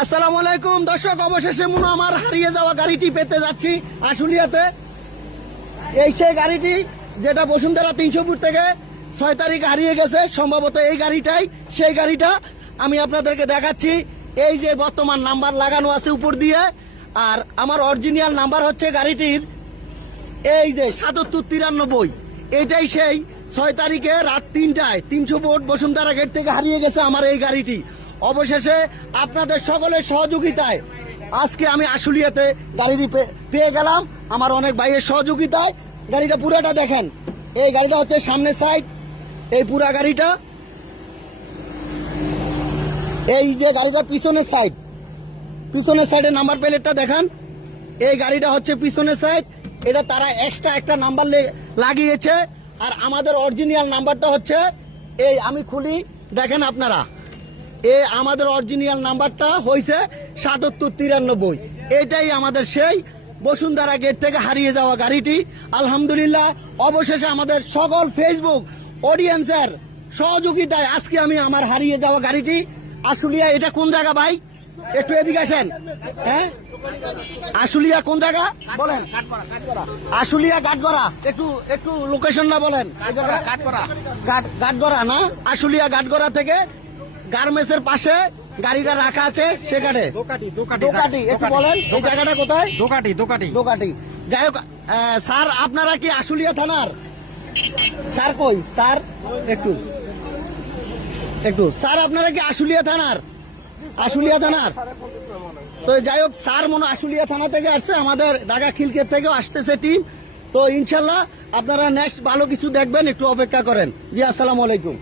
আসসালামু আলাইকুম দর্শক, অবশেষে মনে আমার হারিয়ে যাওয়া গাড়িটি পেতে যাচ্ছি আশুলিয়াতে। এই সেই গাড়িটি যেটা বসুন্ধরা 300 ফুট থেকে 6 তারিখ হারিয়ে গেছে, সম্ভবত এই গাড়িটাই সেই গাড়িটা আমি আপনাদেরকে দেখাচ্ছি। এই যে বর্তমান নাম্বার লাগানো আছে উপর দিয়ে, আর আমার অরিজিনাল নাম্বার হচ্ছে গাড়িটির এই যে 7793। এইটাই সেই 6 তারিখে রাত 3টায় 300 ফুট বসুন্ধরা গেট থেকে হারিয়ে গেছে আমার এই গাড়িটি। অবশেষে আপনাদের সকলের সহযোগিতায় আজকে আমি আশুলিয়াতে গাড়িটি পেয়ে গেলাম, আমার অনেক ভাইয়ের সহযোগিতায়। গাড়িটা পুরাটা দেখেন, এই গাড়িটা হচ্ছে সামনের সাইড, এই পুরা গাড়িটা। এই যে গাড়িটা পিছনের সাইডের নাম্বার প্লেটটা দেখান, এই গাড়িটা হচ্ছে পিছনের সাইড। এটা তারা এক্সট্রা একটা নাম্বার লাগিয়েছে, আর আমাদের অরিজিনাল নাম্বারটা হচ্ছে এই, আমি খুলি দেখেন আপনারা, আমাদের অরিজিনাল নাম্বারটা হয়েছে 7793। এটাই আমাদের সেই বসুন্ধরা গেট থেকে হারিয়ে যাওয়া গাড়িটি। আলহামদুলিল্লাহ, অবশেষে আমাদের সকল ফেসবুক অডিয়েন্সের সহযোগিতায় আজকে আমি আমার হারিয়ে যাওয়া গাড়িটি আশুলিয়া। এটা কোন জায়গা ভাই, একটু এদিকে আসেন। হ্যাঁ, আশুলিয়া কোন জায়গা বলেন? আশুলিয়া গাটগড়া। একটু লোকেশনটা বলেন। গাটগড়া না, আশুলিয়া গাটগড়া থেকে গার্মেন্টসের পাশে গাড়িটা রাখা আছে, সেখানে দোকাটি। একটু বলেন এই জায়গাটা কোথায়? দোকাটি। যাই হোক স্যার, আপনারা কি আশুলিয়া থানার? স্যার কই স্যার, একটু স্যার, আপনারা কি আশুলিয়া থানার? তো যাই হোক, স্যার মনে আশুলিয়া থানা থেকে আসছে, আমাদের ঢাকা খিলকের থেকেও আসতেছে টিম। তো ইনশাল্লাহ আপনারা নেক্সট ভালো কিছু দেখবেন, একটু অপেক্ষা করেন। জি, আসসালামু আলাইকুম।